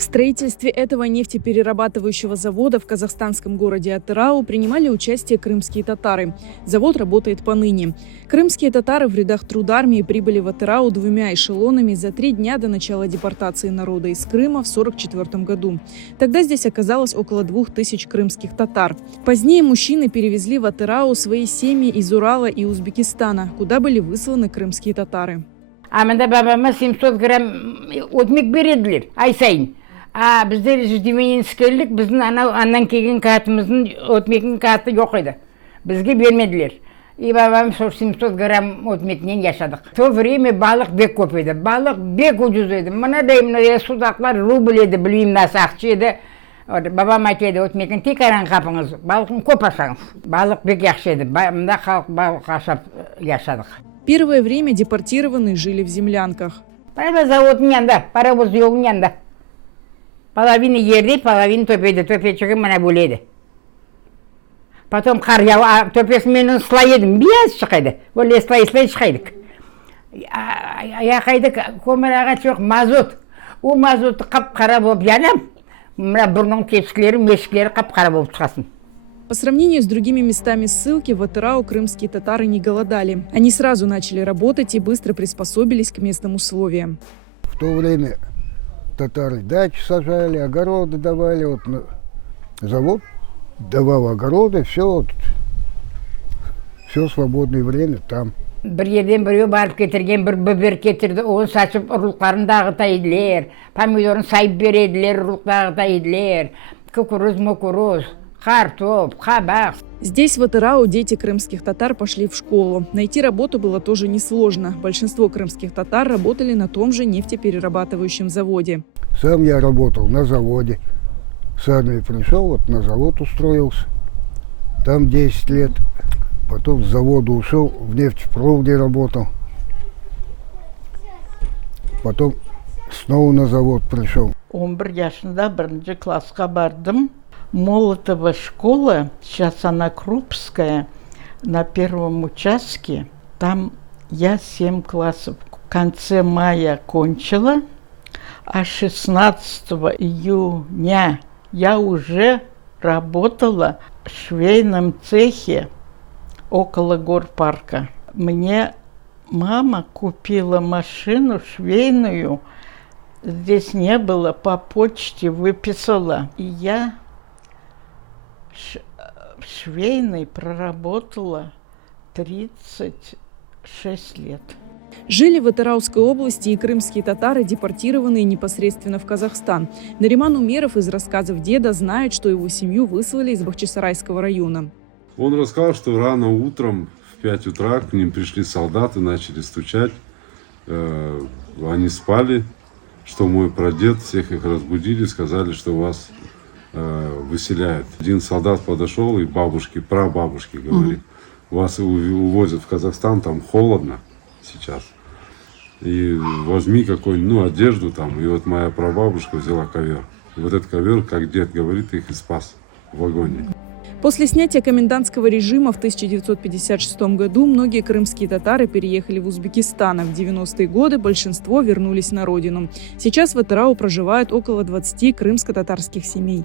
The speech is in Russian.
В строительстве этого нефтеперерабатывающего завода в казахстанском городе Атырау принимали участие крымские татары. Завод работает поныне. Крымские татары в рядах Трудармии прибыли в Атырау 2 эшелонами за 3 дня до начала депортации народа из Крыма в 1944 году. Тогда здесь оказалось около 2000 крымских татар. Позднее мужчины перевезли в Атырау свои семьи из Урала и Узбекистана, куда были высланы крымские татары. Аманда бабама 700 грамм отмек береділер, ай сайын. Біздер ждивенинскерлік, біздің аннан келген катымыздың отмектің каты жоқ еді. Бізге бермеділер. И бабам 700 грамм отмекінен яшадық. В то время балық бек көп еді. Балық бек ұжыз еді. Мынадай судақлар рубль еді, білмеймін насы ақшы еді. Бабам айтеді, отмекін тек аран қапыңыз, балықын көп ашаңыз. Балық бек яқшы еді. Мында халық балық ашап яшадық. Первое время депортированные жили в землянках. Заводың янда, паровоз жолың янда. Половина ерде, половина төпейді, төпечігі мына бөледі. Потом қар жауы, төпесімен слай едім, бияз шықайды. Ол слай шықайдық. Аяқайды көмір ағаш жоқ, мазут. О мазутты қап-қара болып янам, мына бұрның тепшілері, мешкілері қап-қара болып шығасын. По сравнению с другими местами ссылки, в Атырау крымские татары не голодали. Они сразу начали работать и быстро приспособились к местным условиям. В то время татары дачи сажали, огороды давали. Вот завод давал огороды, все свободное время там. Бір жерден біреу барып кетірген, бір бібір кетірді, оғын сачып ұрлықтарын дағытайдылер, помидорын сайып береділер, ұрлық дағытайдылер, кукуруз, картоп, қабақ. Здесь, в Атырау, дети крымских татар пошли в школу. Найти работу было тоже несложно. Большинство крымских татар работали на том же нефтеперерабатывающем заводе. Сам я работал на заводе. С армии пришел, вот на завод устроился. Там 10 лет. Потом с завода ушел, в нефтепроводе работал. Потом снова на завод пришел. 11 yaşında 1. классқа бардым. Молотова школа, сейчас она Крупская, на первом участке. Там я 7 классов в конце мая кончила, а 16 июня я уже работала в швейном цехе около горпарка. Мне мама купила машину швейную, здесь не было, по почте выписала. И я в швейной проработала 36 лет. Жили в Атырауской области и крымские татары, депортированные непосредственно в Казахстан. Нариман Умеров из рассказов деда знает, что его семью выслали из Бахчисарайского района. Он рассказал, что рано утром в 5 утра к ним пришли солдаты, начали стучать. Они спали, что мой прадед, всех их разбудили, сказали, что вас выселяют. Один солдат подошел и бабушке, прабабушке говорит, вас увозят в Казахстан, там холодно сейчас. И возьми какую-нибудь, одежду там. И вот моя прабабушка взяла ковер. И вот этот ковер, как дед говорит, их и спас в вагоне. После снятия комендантского режима в 1956 году многие крымские татары переехали в Узбекистан, а в 90-е годы большинство вернулись на родину. Сейчас в Атырау проживают около 20 крымско-татарских семей.